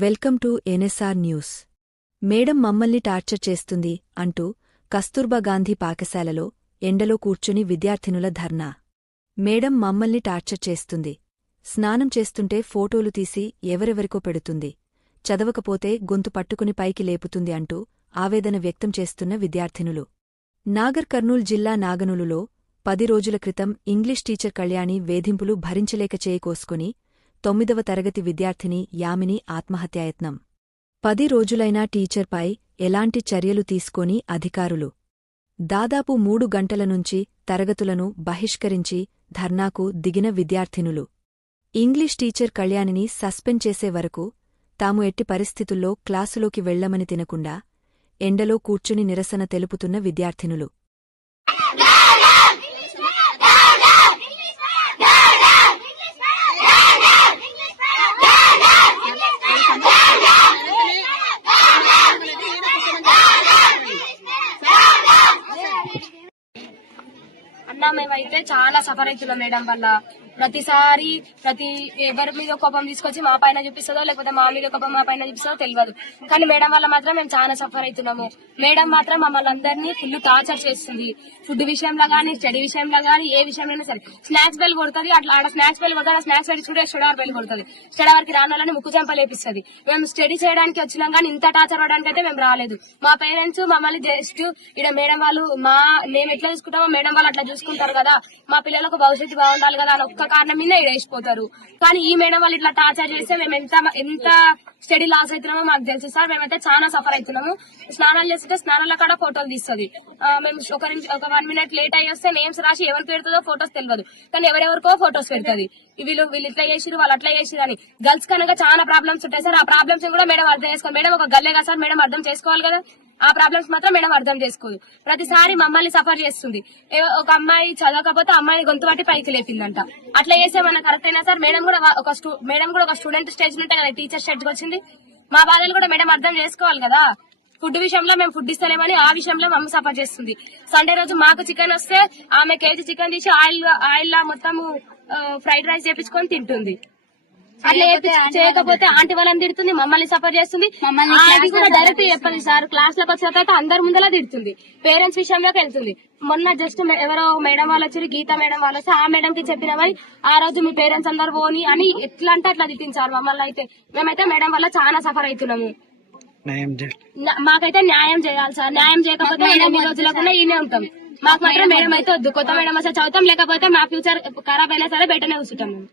Welcome to NSR news. Madam మమ్మల్ని torture చేస్తుంది అంటూ కస్తూర్బా గాంధీ పాఠశాలలో ఎండలో కూర్చుని విద్యార్థినుల ధర్నా. మేడం మమ్మల్ని టార్చర్ చేస్తుంది. స్నానం చేస్తుంటే ఫోటోలు తీసి ఎవరెవరికో పెడుతుంది. చదవకపోతే గొంతు పట్టుకుని పైకి లేపుతుంది అంటూ ఆవేదన వ్యక్తం చేస్తున్న విద్యార్థినులు. నాగర్ కర్నూల్ జిల్లా నాగనులులో 10 రోజుల క్రితం ఇంగ్లీష్ టీచర్ కళ్యాణి వేధింపులు భరించలేక చేయికోసుకుని 9వ తరగతి విద్యార్థిని యామిని ఆత్మహత్యాయత్నం. 10 రోజులైనా టీచర్పై ఎలాంటి చర్యలు తీసుకోని అధికారులు. దాదాపు 3 గంటల నుంచి తరగతులను బహిష్కరించి ధర్నాకు దిగిన విద్యార్థినులు. ఇంగ్లీష్ టీచర్ కళ్యాణిని సస్పెండ్ చేసే వరకు తాము ఎట్టి పరిస్థితుల్లో క్లాసులోకి వెళ్లమని తినకుండా ఎండలో కూర్చుని నిరసన తెలుపుతున్న విద్యార్థినులు. అన్నా మేమైతే చాలా సఫర్ అవుతున్నాం మేడం వల్ల. ప్రతిసారి ఎవరి మీద కోపం తీసుకొచ్చి మా పైన చూపిస్తుందో లేకపోతే మా మీద కోపం మా పైన చూపిస్తుందో తెలియదు. కానీ మేడం వల్ల మాత్రం మేము చాలా సఫర్ అవుతున్నాము. మేడం మాత్రం మమ్మల్ని అందరినీ ఫుల్ టార్చర్ చేస్తుంది. ఫుడ్ విషయంలో గానీ, స్టడీ విషయంలో గానీ, ఏ విషయంలో సరే. స్నాక్స్ బెల్ కొడుతుంది, అట్లా ఆడ స్నాక్స్ బెల్ కొడుతుంది, స్నాక్స్ పెట్టుకుంటే స్టడీ అవర్ బెల్ కొడుతుంది. స్టడీ అవర్కి రావాలని ముక్కు చెంపలేపిస్తుంది. మేము స్టడీ చేయడానికి వచ్చినాం కానీ ఇంత టార్చర్ అవ్వడానికి అయితే మేము రాలేదు. మా పేరెంట్స్ మమ్మల్ని జస్ట్ ఇక్కడ మేడం వాళ్ళు మేము ఎట్లా చూసుకుంటామో మేడం వాళ్ళు అట్లా చూసుకుంటారు కదా, మా పిల్లలకు భవిష్యత్తు బాగుండాలి కదా అని ఒక్క కారణం మీద వేసిపోతారు. కానీ ఈ మేడం వాళ్ళు ఇట్లా టార్చర్ చేస్తే మేము ఎంత స్టడీ లాస్ అవుతున్నామో మాకు తెలుసు సార్. మేమైతే చాలా సఫర్ అవుతున్నాము. స్నానాలు చేస్తుంటే స్నానాల కాడ ఫోటోలు తీస్తుంది. మేము ఒక 1 minute లేట్ అయ్యి వస్తే నేమ్స్ రాసి ఎవరికి పెడుతుందో ఫోటోస్ తెలియదు, కానీ ఎవరెవరికో ఫోటోస్ పెడుతుంది. వీళ్ళు ఇట్లా చేసిరు, వాళ్ళు అట్లా చేసిరు అని. గర్ల్స్ కనుక చాలా ప్రాబ్లమ్స్ ఉంటాయి సార్. ఆ ప్రాబ్లమ్స్ కూడా మేడం అర్థం చేసుకోవాలి. మేడం ఒక గల్లే కదా సార్, మేడం అర్థం చేసుకోవాలి కదా. ఆ ప్రాబ్లమ్స్ మాత్రం మేడం అర్థం చేసుకోదు. ప్రతిసారి మమ్మల్ని సఫర్ చేస్తుంది. ఒక అమ్మాయి చదవకపోతే అమ్మాయి గొంతు పట్టి పైకి లేపిందంట. అట్లా చేస్తే మనకు కరెక్ట్ అయినా సార్. మేడం కూడా ఒక స్టూడెంట్ స్టేజ్ ఉంటాయి కదా, టీచర్ స్టేజ్ వచ్చింది. మా బాధలు కూడా మేడం అర్థం చేసుకోవాలి కదా. ఫుడ్ విషయంలో మేము ఫుడ్ ఇస్తలేమని ఆ విషయంలో మమ్మల్ని సఫర్ చేస్తుంది. సండే రోజు మాకు చికెన్ వస్తే ఆమె కేజీ చికెన్ తీసి ఆయిల్ మొత్తం ఫ్రైడ్ రైస్ చేపించుకొని తింటుంది. అట్లా చేయకపోతే ఆంటీ వాళ్ళని తిడుతుంది, మమ్మల్ని సఫర్ చేస్తుంది. అది కూడా డైరెక్ట్ చెప్పండి సార్. క్లాస్ లోకి వచ్చిన తర్వాత అందరి ముందలా తిడుతుంది. పేరెంట్స్ విషయంలోకి వెళ్తుంది. మొన్న జస్ట్ ఎవరో మేడం వాళ్ళు వచ్చి గీతా మేడం వాళ్ళు వస్తే ఆ మేడం కి చెప్పినామని ఆ రోజు మీ పేరెంట్స్ అందరు పోని అని ఎట్లా అంటే అట్లా తిట్టింది సార్ మమ్మల్ని. అయితే మేమైతే మేడం వల్ల చాలా సఫర్ అవుతున్నాము. మాకైతే న్యాయం చేయాలి సార్. న్యాయం చేయకపోతే ఎన్ని రోజులకుండా ఈయనే ఉంటాం. మాకు మాత్రం మేడం అయితే వద్దు. కొత్త మేడం వస్తే చదువుతాం, లేకపోతే మా ఫ్యూచర్ ఖరాబ్ అయినా సరే బయటనే కూర్చుంటాం మేము.